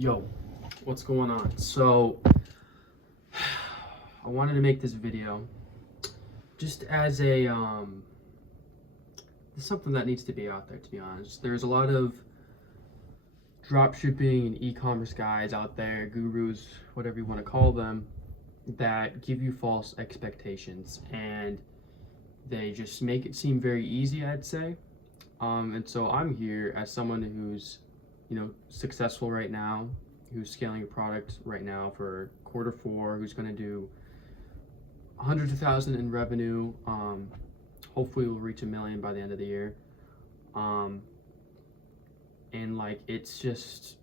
Yo, what's going on? So, I wanted to make this video just as a something that needs to be out there, to be honest. There's a lot of drop shipping and e-commerce guys out there, gurus, whatever you want to call them, that give you false expectations, and they just make it seem very easy, I'd say. And so I'm here as someone who's successful right now, who's scaling a product right now for Q4, who's going to do hundreds of thousands in revenue. Hopefully we'll reach 1 million by the end of the year. And like, it's just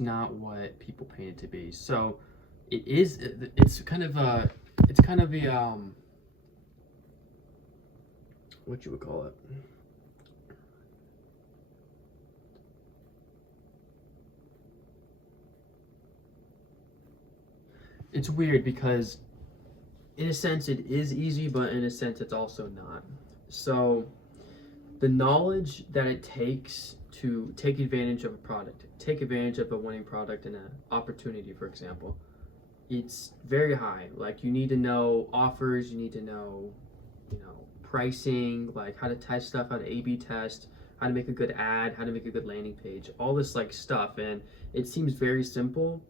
not what people paint it to be. So it's kind of a what you would call it. It's weird because in a sense it is easy, but in a sense it's also not. So the knowledge that it takes to take advantage of a product, take advantage of a winning product and an opportunity, for example, it's very high. Like, you need to know offers, you need to know, pricing, like how to test stuff, how to A/B test, how to make a good ad, how to make a good landing page, all this like stuff. And it seems very simple.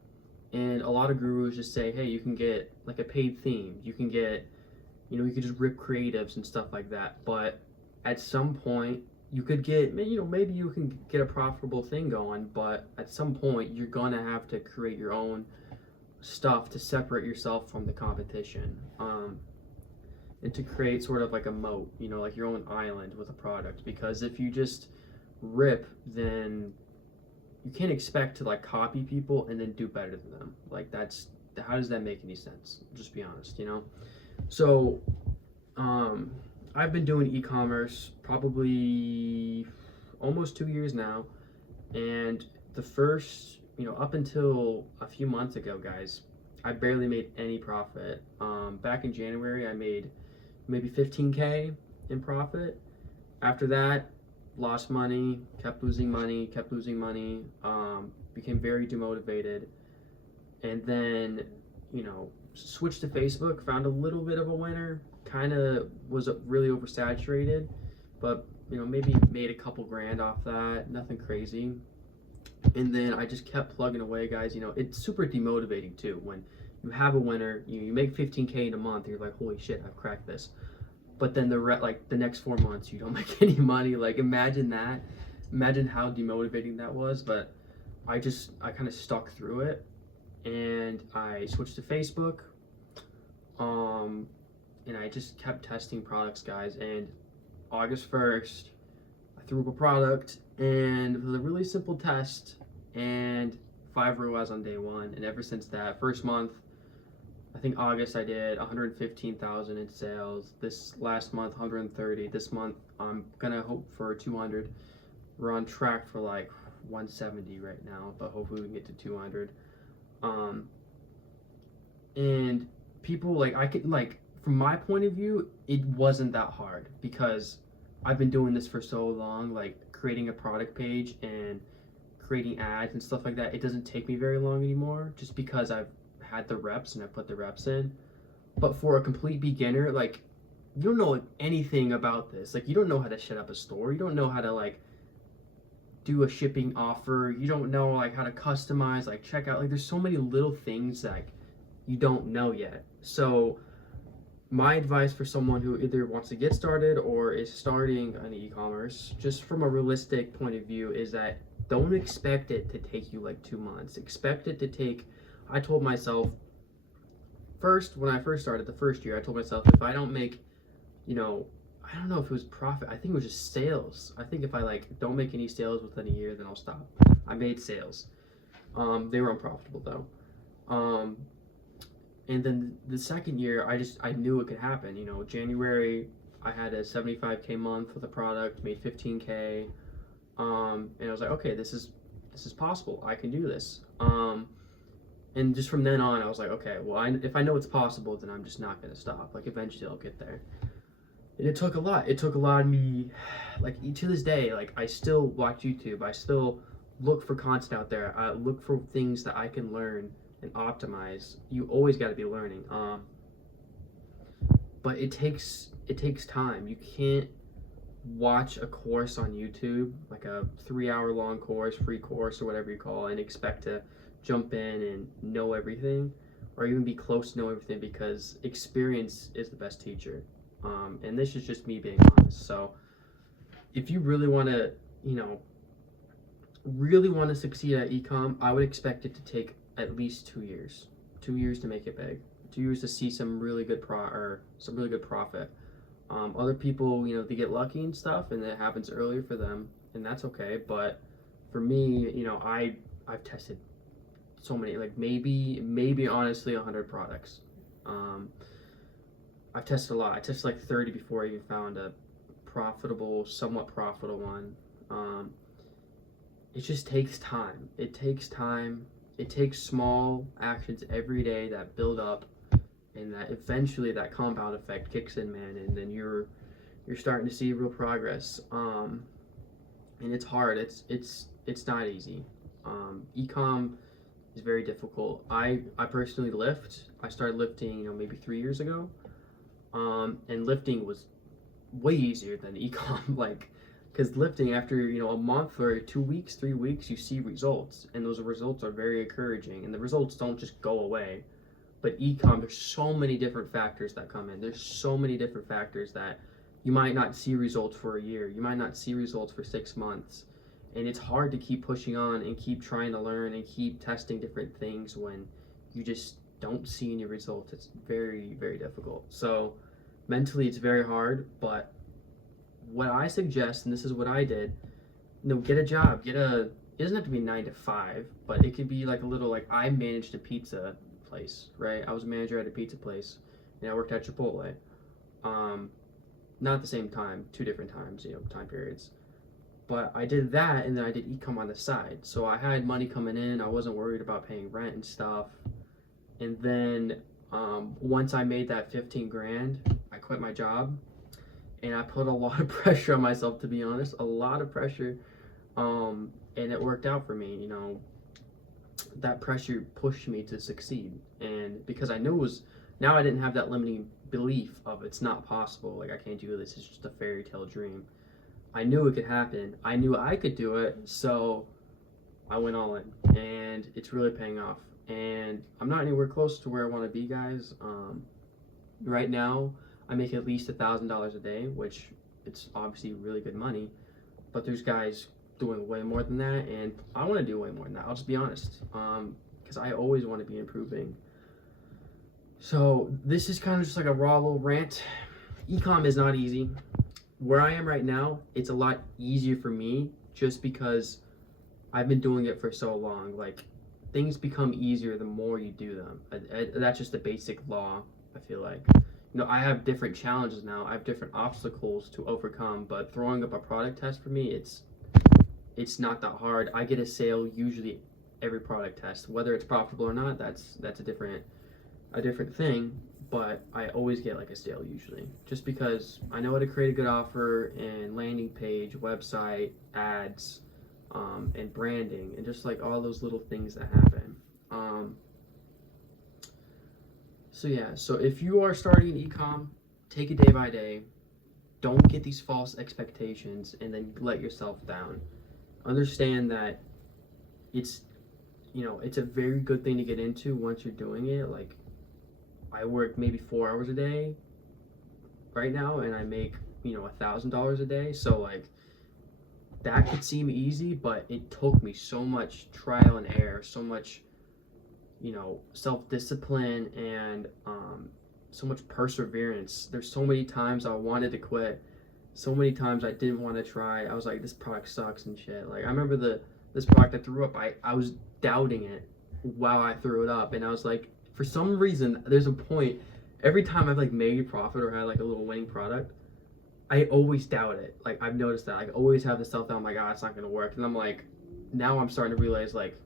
And a lot of gurus just say, hey, you can get like a paid theme. You can get, you can just rip creatives and stuff like that. But at some point, you could get, maybe you can get a profitable thing going. But at some point, you're going to have to create your own stuff to separate yourself from the competition. And to create sort of like a moat, like your own island with a product. Because if you just rip, then you can't expect to like copy people and then do better than them. Like, how does that make any sense? Just be honest, So, I've been doing e-commerce probably almost 2 years now, and the first, up until a few months ago, guys, I barely made any profit. Back in January, I made maybe 15K in profit. After that, lost money, kept losing money, became very demotivated, and then, switched to Facebook, found a little bit of a winner, kind of was really oversaturated, but, maybe made a couple grand off that, nothing crazy. And then I just kept plugging away, guys. It's super demotivating too when you have a winner, you make 15K in a month, and you're like, holy shit, I've cracked this. But then the next 4 months, you don't make any money. Like, imagine that. Imagine how demotivating that was. But I kind of stuck through it, and I switched to Facebook. And I just kept testing products, guys. And August 1st, I threw up a product, and it was a really simple test, and 5 ROAS on day 1. And ever since that first month, I think August, I did 115,000 in sales. This last month, 130. This month, I'm gonna hope for 200. We're on track for like 170 right now, but hopefully we can get to 200. And people, from my point of view, it wasn't that hard because I've been doing this for so long, like creating a product page and creating ads and stuff like that. It doesn't take me very long anymore, just because I've had the reps and I put the reps in. But for a complete beginner, like, you don't know anything about this. Like, you don't know how to set up a store. You don't know how to like do a shipping offer. You don't know like how to customize like checkout. Like, there's so many little things that you don't know yet. So my advice for someone who either wants to get started or is starting an e-commerce, just from a realistic point of view, is that don't expect it to take you like 2 months. Expect it to take, I told myself when I first started the first year, I told myself, if I don't make, I don't know if it was profit, I think it was just sales. I think if I like don't make any sales within a year, then I'll stop. I made sales. They were unprofitable though. And then the second year, I knew it could happen. January, I had a 75K month with a product, made 15K. And I was like, okay, this is possible. I can do this. And just from then on, I was like, okay, well, if I know it's possible, then I'm just not going to stop. Like, eventually I'll get there. And it took a lot. It took a lot of me, like, to this day, like, I still watch YouTube. I still look for content out there. Look for things that I can learn and optimize. You always got to be learning. But it takes time. You can't watch a course on YouTube, like a 3 hour long course, free course, or whatever you call it, and expect to jump in and know everything, or even be close to know everything, because experience is the best teacher. And this is just me being honest. So if you really want to, really want to succeed at ecom, I would expect it to take at least 2 years. 2 years to make it big. 2 years to see some really good profit. Other people, they get lucky and stuff, and it happens earlier for them, and that's okay. But for me, I've tested so many, like maybe honestly 100 products. I've tested a lot. I tested like 30 before I even found a somewhat profitable one. It just takes time. It takes time. It takes small actions every day that build up, and that eventually that compound effect kicks in, man, and then you're starting to see real progress. And it's hard. It's not easy. Ecom is very difficult. I personally lift. I started lifting, maybe 3 years ago. And lifting was way easier than ecom, like, because lifting, after a month or 2 weeks, 3 weeks, you see results, and those results are very encouraging, and the results don't just go away. But ecom, there's so many different factors that come in. There's so many different factors that you might not see results for a year. You might not see results for 6 months. And it's hard to keep pushing on and keep trying to learn and keep testing different things when you just don't see any results. It's very, very difficult. So mentally, it's very hard. But what I suggest, and this is what I did, get a job. It doesn't have to be 9 to 5, but it could be like a little, like, I managed a pizza place, right? I was a manager at a pizza place, and I worked at Chipotle. Not at the same time, 2 different times, time periods. But I did that, and then I did ecom on the side. So I had money coming in. I wasn't worried about paying rent and stuff. And then once I made that 15 grand, I quit my job, and I put a lot of pressure on myself, to be honest, a lot of pressure. And it worked out for me. That pressure pushed me to succeed, and because I knew now I didn't have that limiting belief of it's not possible, like I can't do this, it's just a fairy tale dream. I knew it could happen. I knew I could do it, so I went all in, and it's really paying off. And I'm not anywhere close to where I want to be, guys. Right now, I make at least $1,000 a day, which it's obviously really good money. But there's guys doing way more than that, and I want to do way more than that. I'll just be honest, because I always want to be improving. So this is kind of just like a raw little rant. Ecom is not easy. Where I am right now, it's a lot easier for me just because I've been doing it for so long. Like, things become easier the more you do them. That's just a basic law, I feel like. I have different challenges now. I have different obstacles to overcome, but throwing up a product test for me, it's not that hard. I get a sale usually every product test. Whether it's profitable or not, that's a different thing, but I always get like a sale usually, just because I know how to create a good offer and landing page, website, ads, and branding, and just like all those little things that happen. So if you are starting an ecom, take it day by day. Don't get these false expectations and then let yourself down. Understand that it's a very good thing to get into once you're doing it. Like, I work maybe 4 hours a day right now, and I make $1,000 a day. So like, that could seem easy, but it took me so much trial and error, so much self-discipline, and so much perseverance. There's so many times I wanted to quit, so many times I didn't want to try. I was like, this product sucks and shit. Like, I remember this product I threw up, I was doubting it while I threw it up, and I was like, for some reason, there's a point, every time I've like made a profit or had like a little winning product, I always doubt it. Like, I've noticed that I always have this self-doubt. I'm like, oh, it's not gonna work. And I'm like, now I'm starting to realize, like,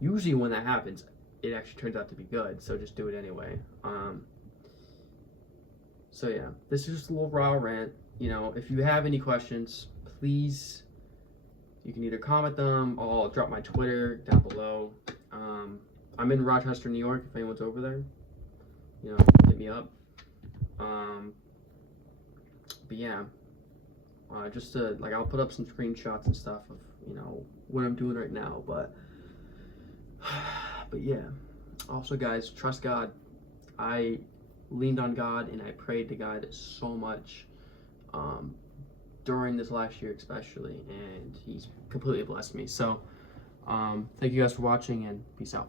usually when that happens, it actually turns out to be good. So just do it anyway. So yeah, this is just a little raw rant. If you have any questions, please, you can either comment them. I'll drop my Twitter down below. I'm in Rochester, New York. If anyone's over there, hit me up. But yeah, just to I'll put up some screenshots and stuff of what I'm doing right now. But yeah. Also, guys, trust God. I leaned on God and I prayed to God so much during this last year, especially, and He's completely blessed me. So, thank you guys for watching, and peace out.